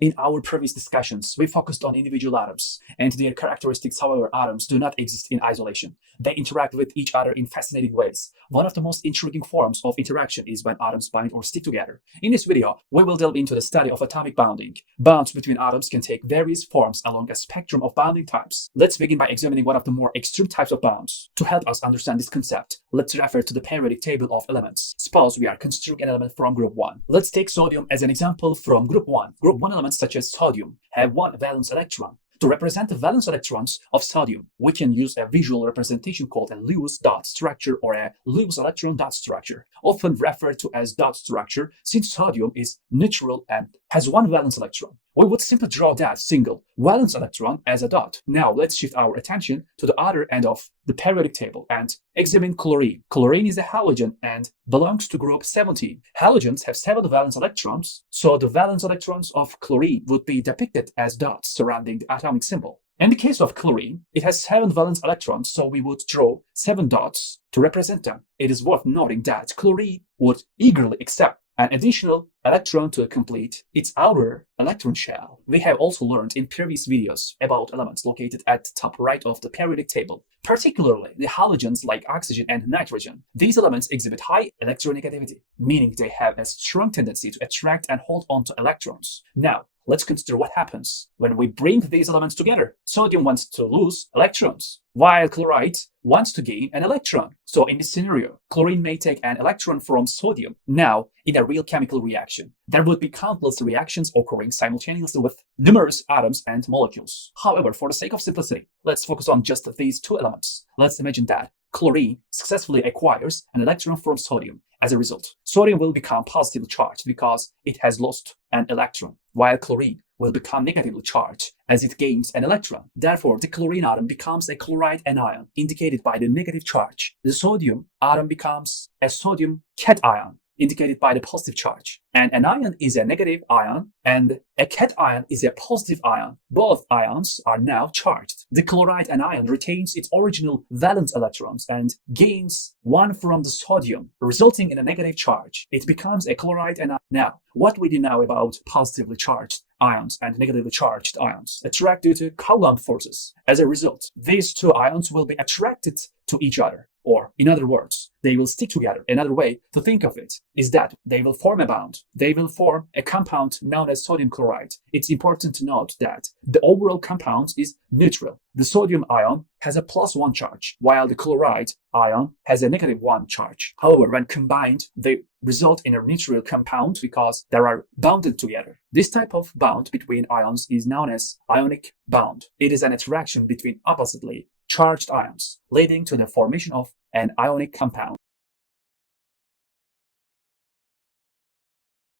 In our previous discussions, we focused on individual atoms and their characteristics. However, atoms do not exist in isolation. They interact with each other in fascinating ways. One of the most intriguing forms of interaction is when atoms bind or stick together. In this video, we will delve into the study of atomic bonding. Bonds between atoms can take various forms along a spectrum of bonding types. Let's begin by examining one of the more extreme types of bonds. To help us understand this concept, let's refer to the periodic table of elements. Suppose we are considering an element from group 1. Let's take sodium as an example from group 1. Group 1 elements such as sodium have one valence electron. To represent the valence electrons of sodium, we can use a visual representation called a Lewis dot structure or a Lewis electron dot structure, often referred to as dot structure since sodium is neutral and has one valence electron. We would simply draw that single valence electron as a dot. Now let's shift our attention to the other end of the periodic table and examine chlorine. Chlorine is a halogen and belongs to group 17. Halogens have 7 valence electrons, so the valence electrons of chlorine would be depicted as dots surrounding the atomic symbol. In the case of chlorine, it has 7 valence electrons, so we would draw 7 dots to represent them. It is worth noting that chlorine would eagerly accept an additional electron to complete its outer electron shell. We have also learned in previous videos about elements located at the top right of the periodic table, particularly the halogens like oxygen and nitrogen. These elements exhibit high electronegativity, meaning they have a strong tendency to attract and hold on to electrons. Now, let's consider what happens when we bring these elements together. Sodium wants to lose electrons, while chloride wants to gain an electron. So in this scenario, chlorine may take an electron from sodium. Now, in a real chemical reaction, there would be countless reactions occurring simultaneously with numerous atoms and molecules. However, for the sake of simplicity, let's focus on just these two elements. Let's imagine that chlorine successfully acquires an electron from sodium. As a result, sodium will become positively charged because it has lost an electron, while chlorine will become negatively charged as it gains an electron. Therefore, the chlorine atom becomes a chloride anion, indicated by the negative charge. The sodium atom becomes a sodium cation, indicated by the positive charge. An anion is a negative ion and a cation is a positive ion. Both ions are now charged. The chloride anion retains its original valence electrons and gains one from the sodium, resulting in a negative charge. It becomes a chloride anion. Now, what we do know about positively charged ions and negatively charged ions attract due to Coulomb forces. As a result, these two ions will be attracted to each other. Or, in other words, they will stick together. Another way to think of it is that they will form a bond. They will form a compound known as sodium chloride. It's important to note that the overall compound is neutral. The sodium ion has a +1 charge, while the chloride ion has a -1 charge. However, when combined, they result in a neutral compound because they are bounded together. This type of bond between ions is known as ionic bond. It is an interaction between oppositely charged ions, leading to the formation of an ionic compound.